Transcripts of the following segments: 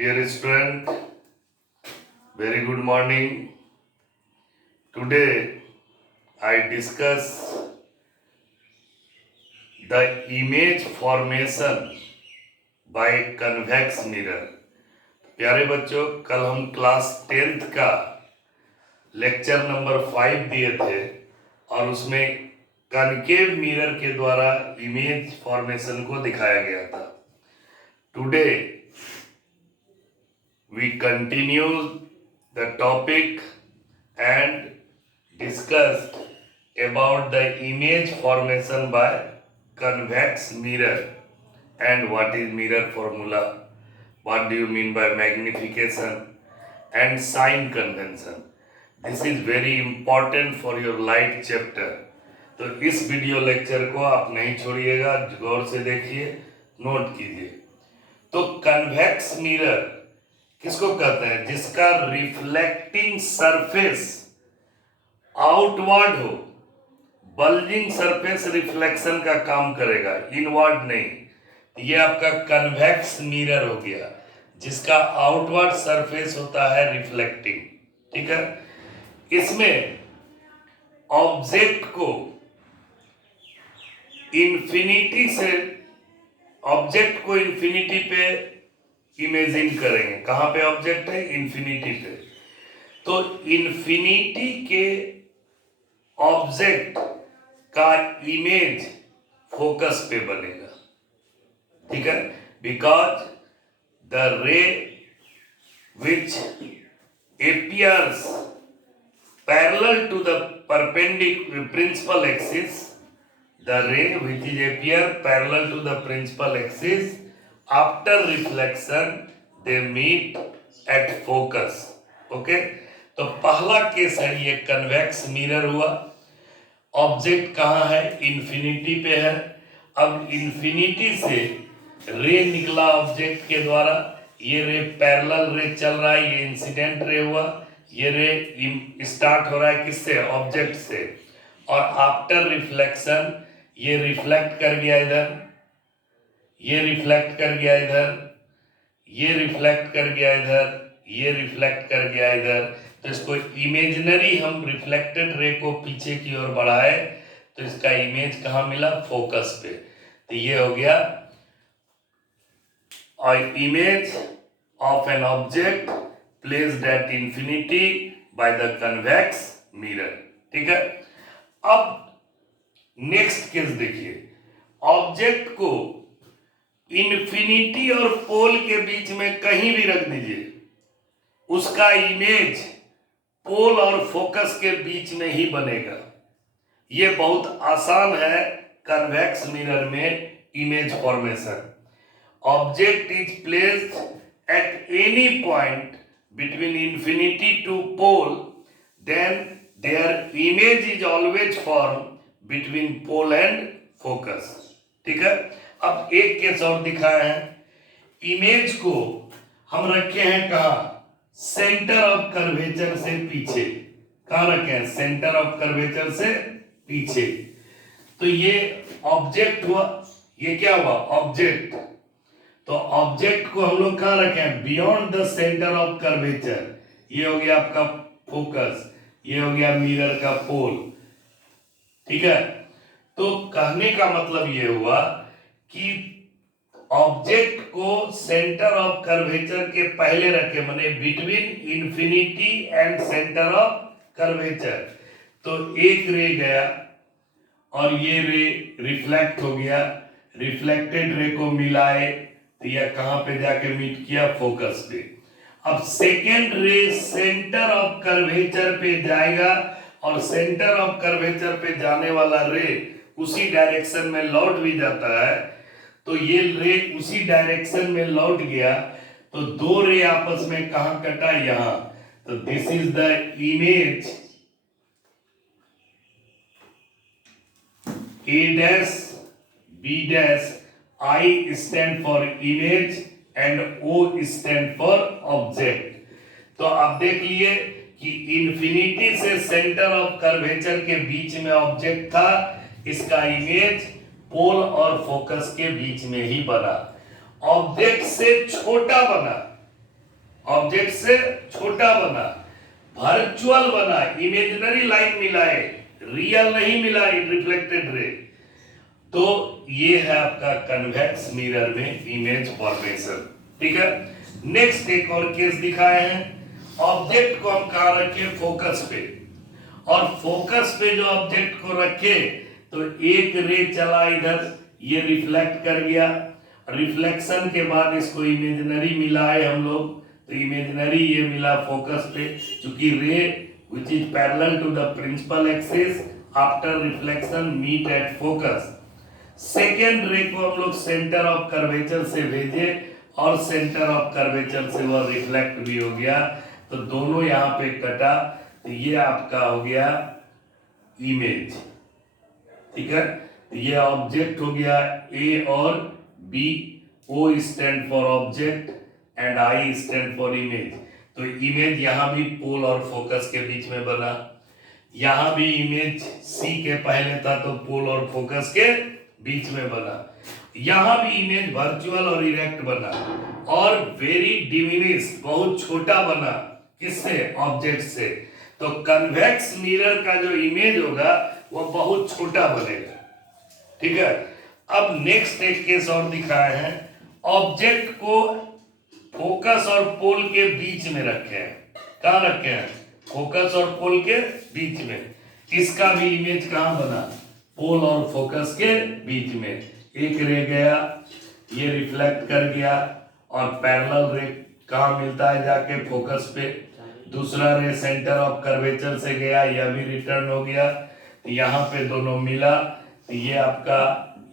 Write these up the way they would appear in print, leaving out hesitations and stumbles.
Dear student, very good morning. Today I discuss the image formation by convex mirror. प्यारे बच्चों, कल हम class 10th का lecture number 5 दिए थे और उसमें कनकेव मिरर के द्वारा इमेज फॉर्मेशन को दिखाया गया था. Today we continue the topic and discussed about the image formation by convex mirror and what is mirror formula, what do you mean by magnification and sign convention. This is very important for your light chapter. तो इस video lecture को आप नहीं छोड़िएगा, गौर से देखिए, note कीजिए. तो convex mirror किसको कहते हैं? जिसका रिफ्लेक्टिंग सरफेस आउटवर्ड हो. बल्जिंग सरफेस रिफ्लेक्शन का काम करेगा, इनवर्ड नहीं. ये आपका कन्वेक्स मिरर हो गया, जिसका आउटवर्ड सरफेस होता है रिफ्लेक्टिंग. ठीक है. इसमें ऑब्जेक्ट को इन्फिनिटी पे इमेजिन करेंगे. कहां पे ऑब्जेक्ट है? इन्फिनिटी पे. तो इन्फिनिटी के ऑब्जेक्ट का इमेज फोकस पे बनेगा. ठीक है. बिकॉज द रे विच appears parallel to the principal axis, the ray which is appear parallel to the principal axis, after reflection they meet at focus. Okay. तो पहला केस है, ये कन्वेक्स मिरर हुआ. ऑब्जेक्ट कहाँ है? इन्फिनिटी पे है. अब इन्फिनिटी से रे निकला ऑब्जेक्ट के द्वारा. ये रे पैरेलल रे चल रहा है, ये इंसिडेंट रे हुआ. ये रे स्टार्ट हो रहा है किससे? ऑब्जेक्ट से. और आफ्टर रिफ्लेक्शन ये रिफ्लेक्ट कर गया इधर, ये रिफ्लेक्ट कर गया इधर, ये रिफ्लेक्ट कर गया इधर, ये रिफ्लेक्ट कर गया इधर. तो इसको इमेजिनरी हम रिफ्लेक्टेड रे को पीछे की ओर बढ़ाए तो इसका इमेज कहाँ मिला? फोकस पे. तो ये हो गया image of an object placed at infinity by the convex mirror. ठीक है. अब नेक्स्ट केस देखिए. ऑब्जेक्ट को इन्फिनिटी और पोल के बीच में कहीं भी रख दीजिए, उसका इमेज पोल और फोकस के बीच में ही बनेगा. ये बहुत आसान है कन्वेक्स मिरर में image formation. Object is placed at any point between infinity to pole, then there image is always form between pole and focus. ठीक है. अब एक केस और दिखाए हैं. इमेज को हम रखे हैं कहा? सेंटर ऑफ कर्वेचर से पीछे. कहां रखे हैं? सेंटर ऑफ कर्वेचर से पीछे. तो ये ऑब्जेक्ट हुआ. ये क्या हुआ? ऑब्जेक्ट. तो ऑब्जेक्ट को हम लोग कहां रखे हैं? Beyond the centre of curvature. ये हो गया आपका फोकस, ये हो गया मिरर का पोल. ठीक है. तो कहने का मतलब ये हुआ कि ऑब्जेक्ट को सेंटर ऑफ कर्वेचर के पहले रखे, माने between infinity and centre of curvature. तो एक रे गया और ये रे रिफ्लेक्ट हो गया. रिफ्लेक्टेड रे को मिलाए तो यह कहां पे जाके मीट किया? फोकस पे. अब सेकेंड रे सेंटर ऑफ कर्वेचर पे जाएगा और सेंटर ऑफ कर्वेचर पे जाने वाला रे उसी डायरेक्शन में लौट भी जाता है. तो ये रे उसी डायरेक्शन में लौट गया. तो दो रे आपस में कहां कटा? यहां. तो this is the image A dash B dash. I stand for image and O stand for object. तो आप देख लिए कि इन्फिनिटी से सेंटर ऑफ कर्वेचर के बीच में ऑब्जेक्ट था. इसका इमेज पोल और फोकस के बीच में ही बना. ऑब्जेक्ट से छोटा बना ऑब्जेक्ट से छोटा बना, वर्चुअल बना, इमेजिनरी लाइन मिलाए, रियल नहीं मिला रिफ्लेक्टेड रे। तो ये है आपका कन्वेक्स मिरर में इमेज फॉर्मेशन। ठीक है, नेक्स्ट एक और केस दिखाए हैं। ऑब्जेक्ट को हम कहां रखे? फोकस पे, और फोकस पे जो ऑब्जेक्ट को रखे तो एक रे चला इधर, ये रिफ्लेक्ट कर गया, रिफ्लेक्शन के बाद इसको इमेजिनरी मिलाए हम लोग, तो इमेजिनरी ये मिला फोकस पे, चूंकि ray which is parallel to the principal axis after reflection meet at focus. Second ray को हम लोग सेंटर ऑफ कर्वेचर से भेजे और सेंटर ऑफ कर्वेचर से वह रिफ्लेक्ट भी हो गया, तो दोनों यहां पे कटा, तो ये आपका हो गया इमेज। ठीक है, तो ये ऑब्जेक्ट हो गया ए और B, O stand for object and I stand for image. तो इमेज यहां भी पोल और फोकस के बीच में बना, यहां भी इमेज सी के पहले था तो पोल और फोकस के बीच में बना, यहां भी इमेज वर्चुअल और इरेक्ट बना, और वेरी डिमिनिश बहुत छोटा बना, किससे? ऑब्जेक्ट से। तो कन्वेक्स मिरर का जो इमेज होगा वो बहुत छोटा बनेगा। ठीक है, अब नेक्स्ट एक केस और दिखाए हैं। ऑब्जेक्ट को फोकस और पोल के बीच में रखे हैं। कहां रखे हैं? फोकस और पोल के बीच में। इसका भी इमेज कहां बना? पोल और फोकस के बीच में। एक रे गया, ये रिफ्लेक्ट कर गया, और पैरेलल रे कहां मिलता है? जाके फोकस पे। दूसरा रे सेंटर ऑफ कर्वेचर से गया, यह भी रिटर्न हो गया, यहाँ पे दोनों मिला, तो ये आपका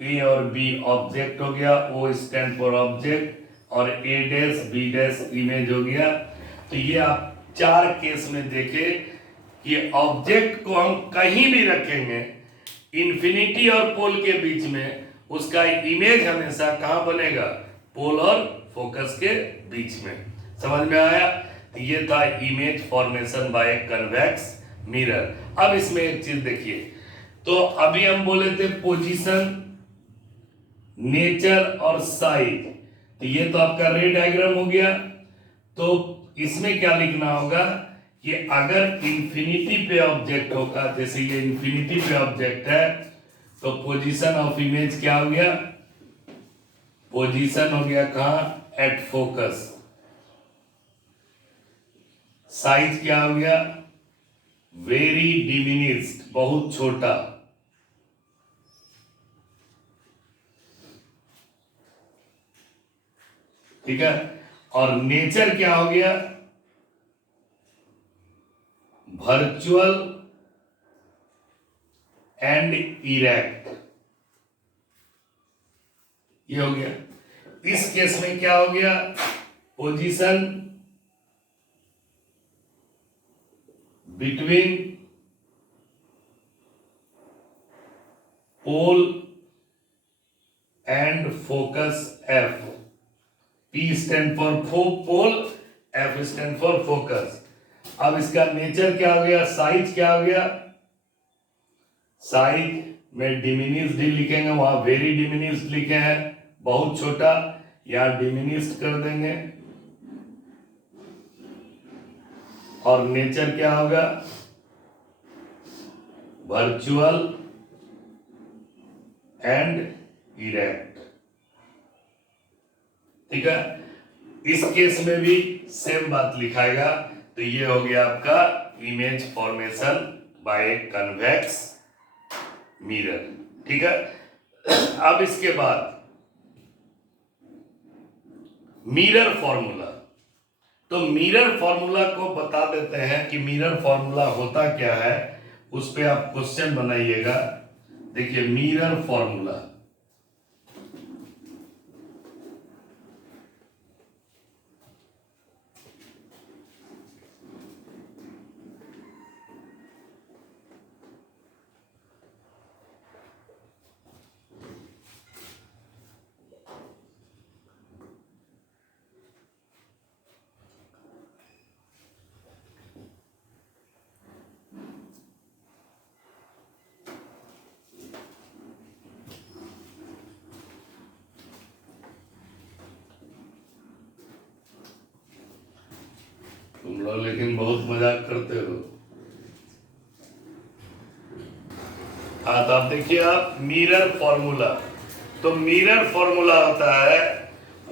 ए और बी ऑब्जेक्ट हो गया, ओ स्टैंड फॉर ऑब्जेक्ट, और ए डैश बी डैश इमेज हो गया। तो ये आप चार केस में देखे कि ऑब्जेक्ट को हम कहीं भी रखेंगे इन्फिनिटी और पोल के बीच में, उसका इमेज हमेशा कहां बनेगा? पोल और फोकस के बीच में। समझ में आया? तो ये था image formation by convex mirror. अब इसमें एक चीज देखिए, तो अभी हम बोले थे पोजीशन, नेचर और साइज, तो ये तो आपका रे डायग्राम हो गया। तो इसमें क्या लिखना होगा कि अगर इंफिनिटी पे ऑब्जेक्ट होगा, जैसे ये इंफिनिटी पे ऑब्जेक्ट है, तो पोजीशन ऑफ इमेज क्या हो गया? पोजीशन हो गया कहां? At focus. साइज क्या हो गया? वेरी डिमिनिस्ड, बहुत छोटा। ठीक है, और नेचर क्या हो गया? वर्चुअल एंड इरेक्ट, ये हो गया। इस केस में क्या हो गया? Position between pole and focus F. P stand for pole, F stand for focus. अब इसका नेचर क्या हो गया? साइज क्या हो गया? साइज में डिमिनिस्ड लिखेंगे, वहां वेरी डिमिनिस्ड लिखे हैं, बहुत छोटा, यहां डिमिनिस्ड कर देंगे। और नेचर क्या होगा? Virtual and erect. ठीक है, इस केस में भी सेम बात लिखाएगा। तो ये हो गया आपका image formation by convex mirror. ठीक है, अब इसके बाद मिरर फॉर्मूला। तो मिरर फॉर्मूला को बता देते हैं कि मिरर फॉर्मूला होता क्या है, उस पे आप क्वेश्चन बनाइएगा। देखिए मिरर फॉर्मूला, तुम लोग लेकिन बहुत मजाक करते हो। हाँ, तो आप देखिए, आप मिरर फॉर्मूला, तो मिरर फॉर्मूला होता है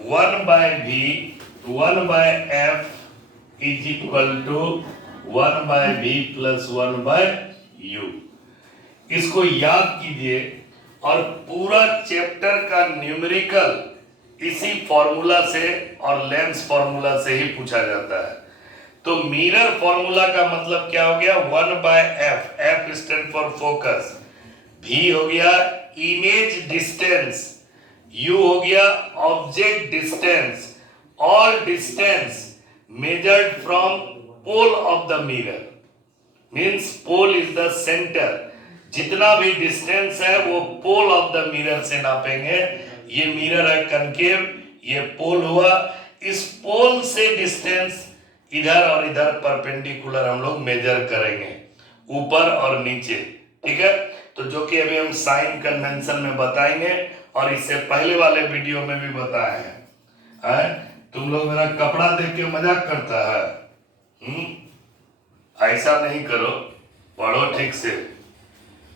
1/v 1/f is equal to 1/v plus 1/u। इसको याद कीजिए, और पूरा चैप्टर का न्यूमेरिकल इसी फॉर्मूला से और लेंस फॉर्मूला से ही पूछा जाता है। तो मिरर फॉर्मूला का मतलब क्या हो गया, 1/f, f stand for focus, v हो गया इमेज डिस्टेंस, u हो गया object distance, all distance measured from pole of the mirror, means pole is the centre, जितना भी डिस्टेंस है वो पोल ऑफ द मिरर से नापेंगे। ये मिरर है कनकेव, ये पोल हुआ, इस पोल से डिस्टेंस इधर और इधर परपेंडिकुलर हम लोग मेजर करेंगे, ऊपर और नीचे, ठीक है। तो जो कि अभी हम साइन कन्वेंशन में बताएंगे, और इससे पहले वाले वीडियो में भी बताए हैं। तुम लोग मेरा कपड़ा देख के मजाक करता है, ऐसा नहीं करो, पढ़ो ठीक से,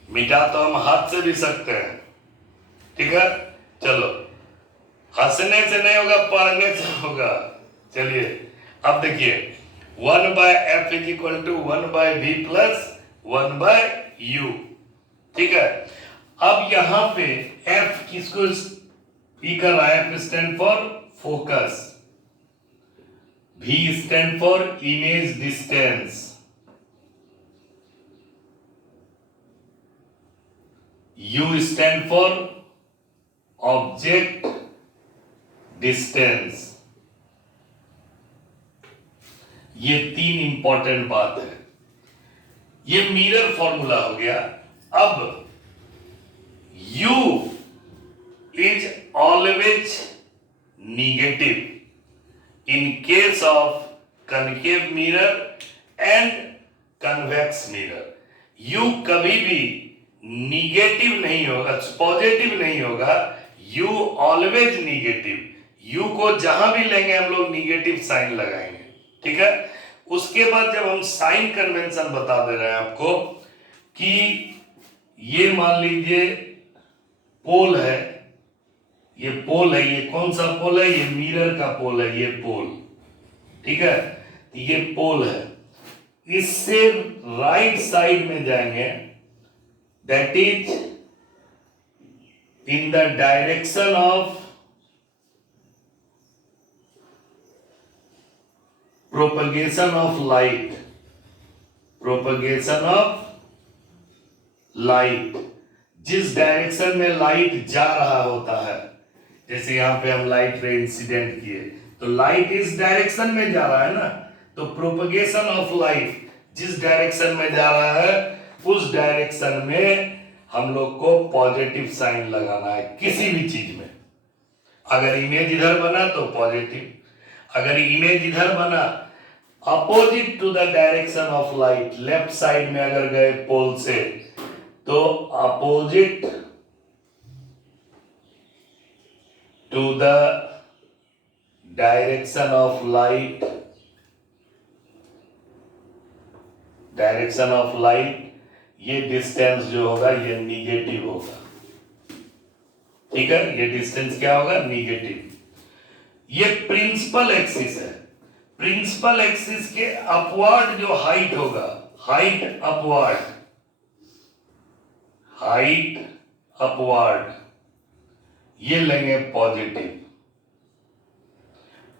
मिटा तो हम हाथ से भी सकते हैं, ठीक है। चलो, हंसने से नहीं होगा, पढ़ने से होगा। चलिए, अब देखिए 1/f is equal to 1/v plus 1/u, ठीक है। अब यहां पे f किसको ई कर रहा है, f stand for focus, v stand for image distance, u stand for object distance. ये तीन इंपॉर्टेंट बात है। ये मिरर फॉर्मूला हो गया। अब u is always negative in case of concave mirror and convex mirror। u कभी भी निगेटिव नहीं होगा, पॉजिटिव नहीं होगा, u ऑलवेज निगेटिव। u को जहां भी लेंगे हम लोग निगेटिव साइन लगाएंगे, ठीक है। उसके बाद जब हम साइन कन्वेंशन बता दे रहे हैं आपको कि ये मान लीजिए पोल है, ये पोल है, ये कौन सा पोल है, ये मिरर का पोल है, ये पोल, ठीक है। ये पोल है, इससे राइट साइड में जाएंगे, that is in the direction of propagation of light, propagation of light, जिस डायरेक्शन में लाइट जा रहा होता है, जैसे यहां पे हम लाइट रे इंसिडेंट किए, तो लाइट इस डायरेक्शन में जा रहा है ना, तो प्रोपगेशन ऑफ लाइट जिस डायरेक्शन में जा रहा है, उस डायरेक्शन में हम लोग को पॉजिटिव साइन लगाना है किसी भी चीज में। अगर इमेज इधर बना तो पॉजिटिव, अगर इमेज इधर बना opposite to the direction of light, left side में अगर गए पोल से, तो opposite to the direction of light, direction of light, ये डिस्टेंस जो होगा ये निगेटिव होगा, ठीक है। ये डिस्टेंस क्या होगा, निगेटिव। ये प्रिंसिपल एक्सिस है, प्रिंसिपल एक्सिस के अपवर्ड जो हाइट होगा, हाइट अपवर्ड, हाइट अपवर्ड, ये लेंगे पॉजिटिव।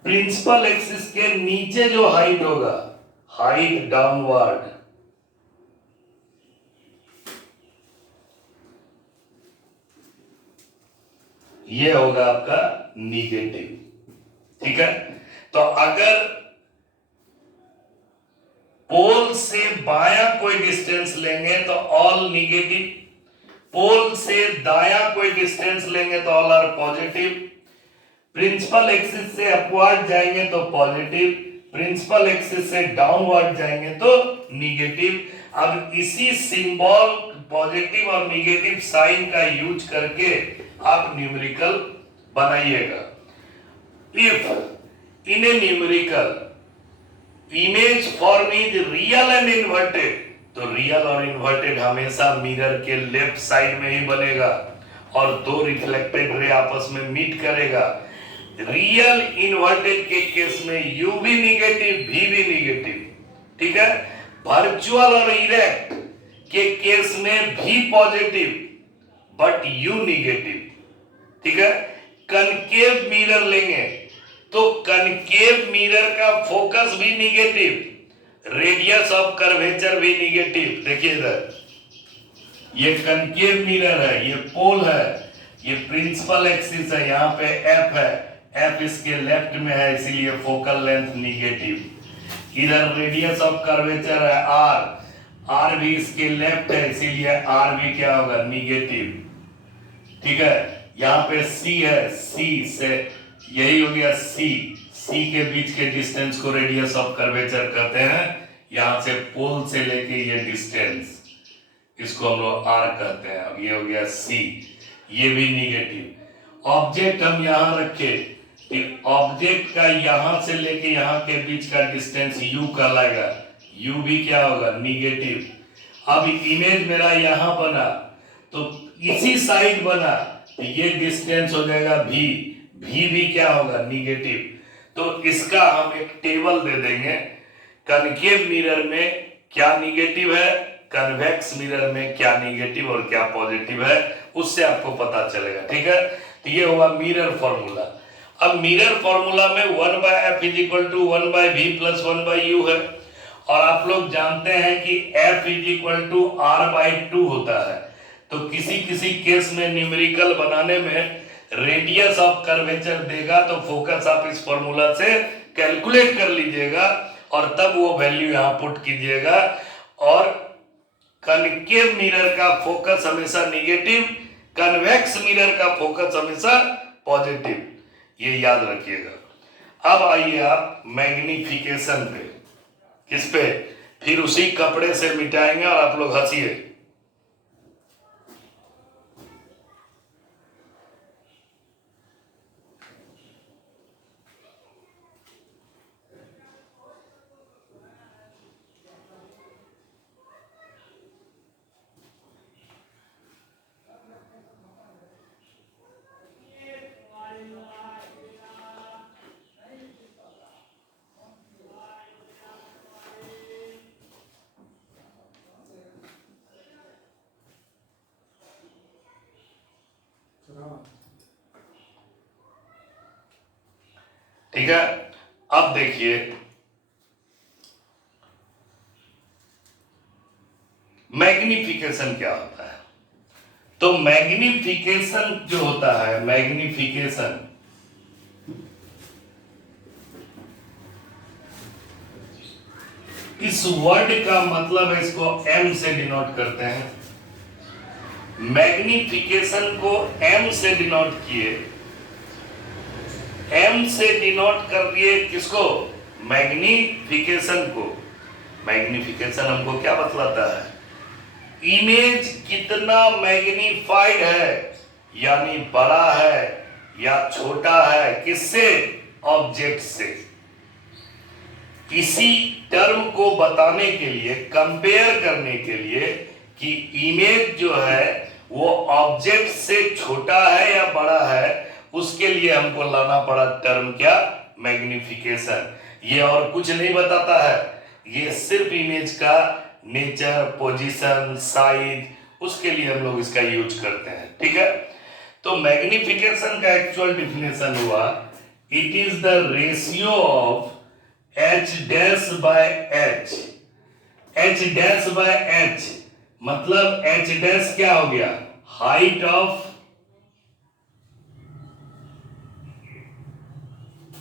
प्रिंसिपल एक्सिस के नीचे जो हाइट होगा, हाइट डाउनवर्ड, ये होगा आपका निगेटिव, ठीक है। तो अगर पोल से बायां कोई डिस्टेंस लेंगे तो ऑल निगेटिव, पोल से दायां कोई डिस्टेंस लेंगे तो all are positive, principal axis से अपवर्ड जाएंगे तो पॉजिटिव, प्रिंसिपल एक्सिस से डाउनवर्ड जाएंगे तो निगेटिव। अब इसी सिंबल पॉजिटिव और निगेटिव साइन का यूज करके आप न्यूमेरिकल बनाइएगा। If in a numerical image form is real and inverted, तो रियल और इन्वर्टेड हमेशा मिरर के लेफ्ट साइड में ही बनेगा और दो रिफ्लेक्टेड रे आपस में मीट करेगा। रियल इन्वर्टेड के केस में यू भी निगेटिव, भी निगेटिव, ठीक है। वर्चुअल और इरेक्ट के केस में भी पॉजिटिव बट यू निगेटिव, ठीक है। कनकेव मिरर लेंगे तो कनकेव मिरर का फोकस भी निगेटिव, रेडियस ऑफ कर्वेचर भी निगेटिव। देखिए इधर ये कनकेव मिरर है, ये पोल है, ये प्रिंसिपल एक्सिस है, यहाँ पे एफ है, एफ इसके लेफ्ट में है इसीलिए फोकल लेंथ निगेटिव। इधर रेडियस ऑफ कर्वेचर है आर, आर भी इसके लेफ्ट है इसीलिए आर भी क्या होगा निगेटिव, ठीक है। यहाँ पे सी है, सी से यही हो गया सी, सी के बीच के डिस्टेंस को रेडियस ऑफ कर्वेचर कहते हैं। यहां से पोल से लेके ये डिस्टेंस इसको हम लोग आर कहते हैं। अब ये हो गया सी, ये भी निगेटिव। ऑब्जेक्ट हम यहां रखे कि ऑब्जेक्ट का यहां से लेके यहां के बीच का डिस्टेंस यू कहलाएगा, यू भी क्या होगा निगेटिव। अब इमेज मेरा यहां बना तो इसी साइड बना तो ये डिस्टेंस हो जाएगा भी, भी क्या होगा निगेटिव। तो इसका हम एक टेबल दे देंगे, कनकेव मिरर में क्या निगेटिव है, कन्वेक्स मिरर में क्या निगेटिव और क्या पॉजिटिव है, उससे आपको पता चलेगा, ठीक है। तो ये हुआ मिरर फॉर्मूला। अब मिरर फॉर्मूला में 1/f = 1/v + 1/u है और आप लोग जानते हैं कि f = r/2 होता है। तो किसी केस में न्यूमेरिकल बनाने में रेडियस ऑफ कर्वेचर देगा तो फोकस आप इस फॉर्मूला से कैलकुलेट कर लीजिएगा और तब वो वैल्यू यहां पुट कीजिएगा। और कनकेव मिरर का फोकस हमेशा निगेटिव, कन्वेक्स मिरर का फोकस हमेशा पॉजिटिव, ये याद रखिएगा। अब आइए आप मैग्निफिकेशन पे, किस पे, फिर उसी कपड़े से मिटाएंगे और आप लोग हंसिए। ठीक है। अब देखिए मैग्निफिकेशन क्या होता है। तो मैग्निफिकेशन जो होता है, मैग्निफिकेशन इस वर्ड का मतलब है, इसको m से डिनोट करते हैं। मैग्निफिकेशन को m से डिनोट किए, m से डिनोट कर दिए किसको, मैग्निफिकेशन को। मैग्निफिकेशन हमको क्या बतलाता है, इमेज कितना मैग्नीफाइड है, यानी बड़ा है या छोटा है, किससे, ऑब्जेक्ट से। इसी टर्म को बताने के लिए, कंपेयर करने के लिए कि इमेज जो है वो ऑब्जेक्ट से छोटा है या बड़ा है, उसके लिए हमको लाना पड़ा टर्म क्या, मैग्निफिकेशन। ये और कुछ नहीं बताता है, ये सिर्फ इमेज का नेचर, पोजीशन, साइज, उसके लिए हम लोग इसका यूज करते हैं, ठीक है। तो मैग्निफिकेशन का एक्चुअल डिफिनेशन हुआ, it is the ratio of h'/h। h'/h मतलब h' क्या हो गया, हाइट ऑफ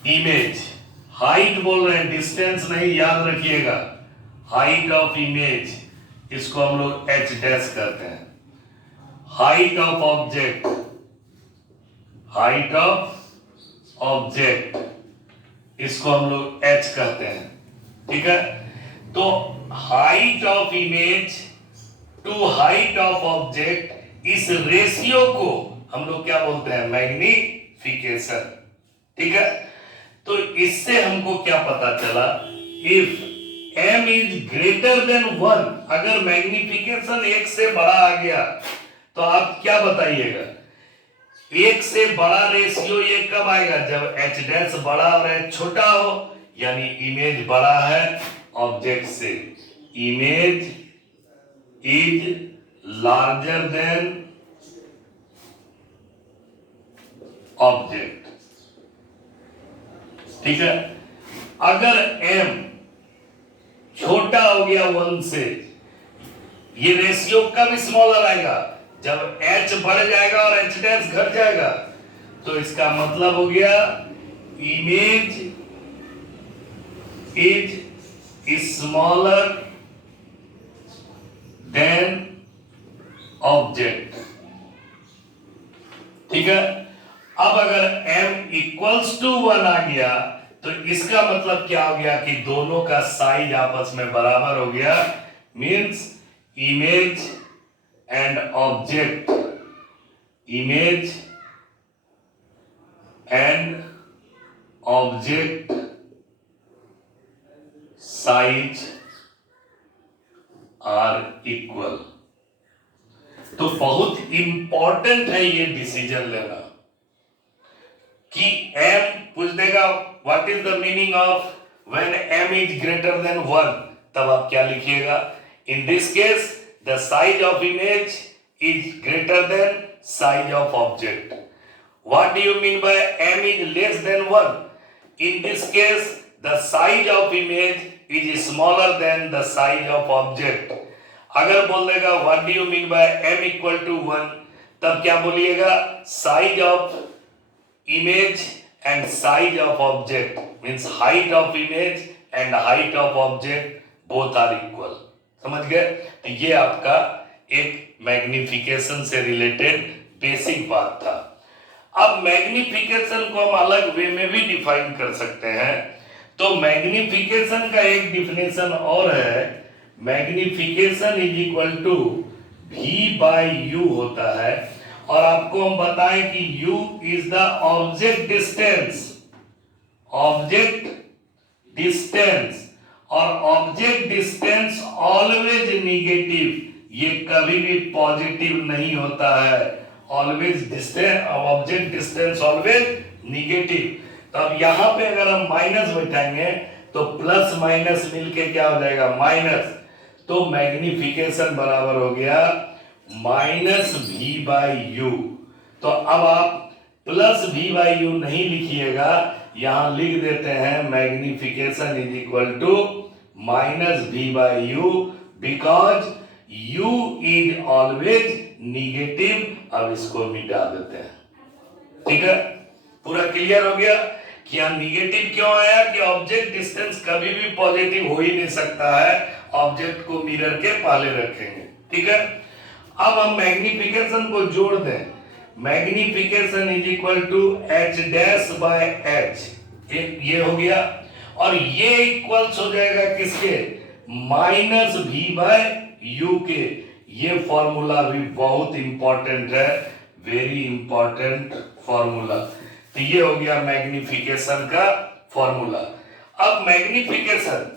इमेज। हाइट बोल रहे हैं, डिस्टेंस नहीं, याद रखिएगा, हाइट ऑफ इमेज, इसको हम लोग h' कहते हैं। Height of object, height of object, इसको हम लोग h कहते हैं, ठीक है। तो height of image to height of object, इस रेशियो को हम लोग क्या बोलते हैं, मैग्निफिकेशन, ठीक है। तो इससे हमको क्या पता चला if m is greater than 1, अगर मैग्निफिकेशन 1 से बड़ा आ गया तो आप क्या बताइएगा? 1 से बड़ा रेशियो ये कब आएगा? जब h डैश बड़ा और h छोटा हो, यानी इमेज बड़ा है ऑब्जेक्ट से, image is larger than object. ठीक है, अगर m छोटा हो गया 1 से, ये रेशियो कब स्मॉलर आएगा? जब h बढ़ जाएगा और h डैश घट जाएगा। तो इसका मतलब हो गया image is smaller then object. ठीक है, अब अगर m इक्वल्स टू 1 आ गया तो इसका मतलब क्या हो गया कि दोनों का साइज आपस में बराबर हो गया, means image and object, image and object size are equal. तो बहुत इंपॉर्टेंट है ये डिसीजन लेना कि m पूछ देगा what is the meaning of when m is greater than 1, तब आप क्या लिखिएगा? In this case the size of image is greater than size of object. What do you mean by m is less than 1? In this case the size of image is smaller than the size of object. अगर बोल देगा what do you mean by m equal to 1, तब क्या बोलिएगा? Size of image and size of object means height of image and height of object both are equal। समझ गए? तो ये आपका एक मैग्निफिकेशन से रिलेटेड बेसिक बात था। अब मैग्निफिकेशन को हम अलग वे में भी डिफाइन कर सकते हैं। तो मैग्निफिकेशन का एक डिफिनेशन और है, magnification is equal to v by u होता है। और आपको हम बताएं कि u is the object distance, object distance, और ऑब्जेक्ट डिस्टेंस ऑलवेज निगेटिव, ये कभी भी पॉजिटिव नहीं होता है। Always distance, object distance always negative. तो अब यहां पे अगर हम माइनस बैठाएंगे तो प्लस माइनस मिलके क्या हो जाएगा? माइनस। तो मैग्निफिकेशन बराबर हो गया माइनस v बाई यू। तो अब आप प्लस v बाई यू नहीं लिखिएगा, यहां लिख देते हैं magnification is equal to minus v by u, because u is always negative. अब इसको मिटा देते हैं। ठीक है, पूरा क्लियर हो गया कि यहां निगेटिव क्यों आया? कि ऑब्जेक्ट डिस्टेंस कभी भी पॉजिटिव हो ही नहीं सकता है। ऑब्जेक्ट को मिरर के पहले रखेंगे। ठीक है, अब हम मैग्निफिकेशन को जोड़ दें। Magnification is equal to h dash by h, ये हो गया, और ये इक्वल्स हो जाएगा किसके? माइनस v बाय u के। ये फॉर्मूला भी बहुत इंपॉर्टेंट है, वेरी इंपॉर्टेंट फॉर्मूला। तो ये हो गया मैग्निफिकेशन का फॉर्मूला। अब मैग्निफिकेशन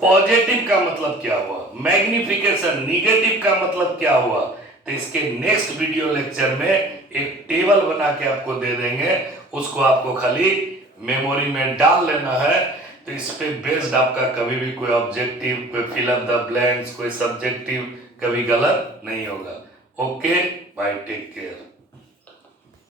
पॉजिटिव का मतलब क्या हुआ, मैग्निफिकेशन निगेटिव का मतलब क्या हुआ? तो इसके नेक्स्ट वीडियो लेक्चर में एक टेबल बना के आपको दे देंगे, उसको आपको खाली मेमोरी में डाल लेना है। तो इस पे बेस्ड आपका कभी भी कोई ऑब्जेक्टिव, कोई फिल अप द ब्लैंक्स, कोई सब्जेक्टिव कभी गलत नहीं होगा। Okay, bye, take care.